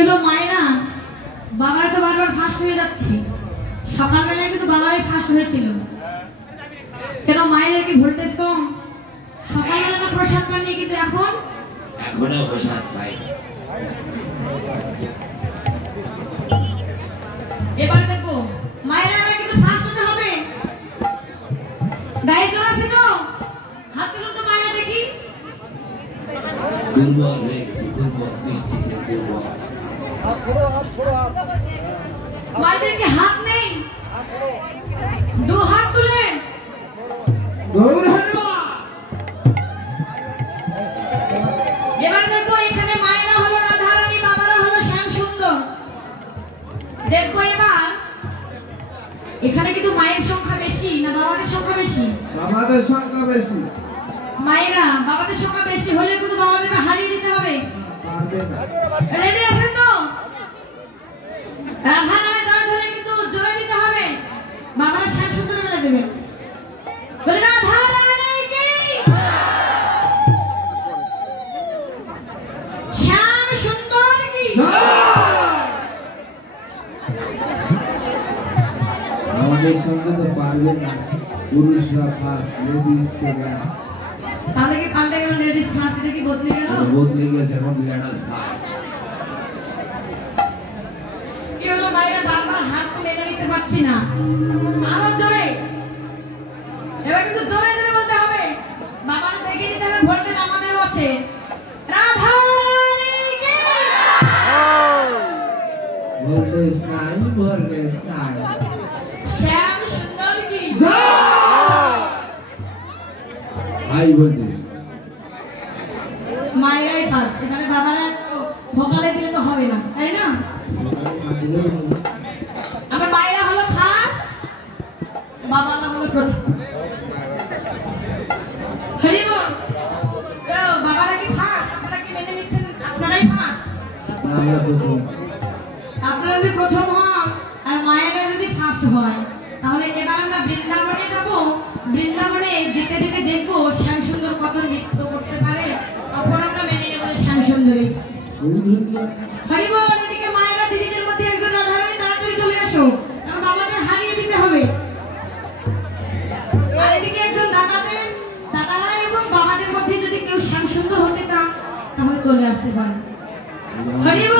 হলো মায়েরা বাবার তো বারবার ফার্স্ট হয়ে যাচ্ছে, সকালবেলায় কিন্তু বাবারই ফার্স্ট হয়েছিল। কেন মায়েদের কি ভোল্টেজ কম? সকালবেলা তো প্রসাদ পাননি, কিন্তু এখনো প্রসাদ পাই। এবারে দেখো মায়েরা কিন্তু ফার্স্ট হতে হবে। গায়ে জোর আছে তো? হাত তুলুন তো মায়েরা দেখি। দুর্বল হয়ে গেছে, দুর্বল, নিশ্চিত দুর্বল। মায়েদের কি হাত নেই? দু হাত তুলে এবার দেখো এখানে মায়েরা হলো রাধারানী, বাবারা হলো শ্যাম সুন্দর। দেখো এবার এখানে কিন্তু মায়ের সংখ্যা বেশি না বাবাদের সংখ্যা বেশি? বাবাদের সংখ্যা বেশি। মায়েরা বাবাদের সংখ্যা বেশি হলে কিন্তু বাবাদের হারিয়ে দিতে হবে। রেডি আছেন তো? রাধা নামে জয় ধরে কিন্তু জোরে দিতে হবে। বাবারা শ্যাম সুন্দর বলে দেবে, বলে রাধা রানী কি শ্যাম সুন্দর কি। আমাদের সঙ্গে তো পারবেন না, পুরুষরা ফার্স্ট, লেডিস সেকেন্ড। তাহলে কি পাল্টে গেল? লেডিস ফার্স্ট, এটা কি বদলে গেল? বদলে গেছে, এখন লেডিস ফার্স্ট। কি হলো মায়েরা বারবার হাত মেনে নিতে পারছি না, আরো জোরে। এবার কিন্তু জোরে জোরে বলতে হবে, বাবার দেখে দিতে হবে ভোল্টেজ আমাদের আছে। রাধা রানী কি ভোল্টেজ নাই, ভোল্টেজ নাই। শ্যাম সুন্দর কি হাই ভোল্টেজ। মায়েরাই ফার্স্ট, এখানে বাবারা তো ভোকালে দিলে তো হবে না, তাই না? আমার মায়েরা হলো ফার্স্ট, বাবারা হলো প্রথম। হরি বল। তো বাবারা কি ফার্স্ট? আপনারা কি মেনে নিচ্ছেন আপনারাই ফার্স্ট? না, আমরা প্রথম। আপনারা যদি প্রথম হন আর মায়েরা যদি ফার্স্ট হয়, তাহলে এবার আমরা বৃন্দাবনে যাব। বৃন্দাবনে যেতে যেতে দেখবো শ্যাম সুন্দর কত নৃত্য করতে পারে, তখন আমরা মেনে নেব যে শ্যাম সুন্দরী ফার্স্ট। হরি বল। এদিকে মায়েরা দিদিদের মধ্যে একজন রাধারানী, তাড়াতাড়ি চলে আসো, কারণ বাবাদের হারিয়ে দিতে হবে। আর এদিকে একজন দাদারা এবং বাবাদের মধ্যে যদি কেউ শ্যাম সুন্দর হতে চান, তাহলে চলে আসতে পারেন। হরি বল।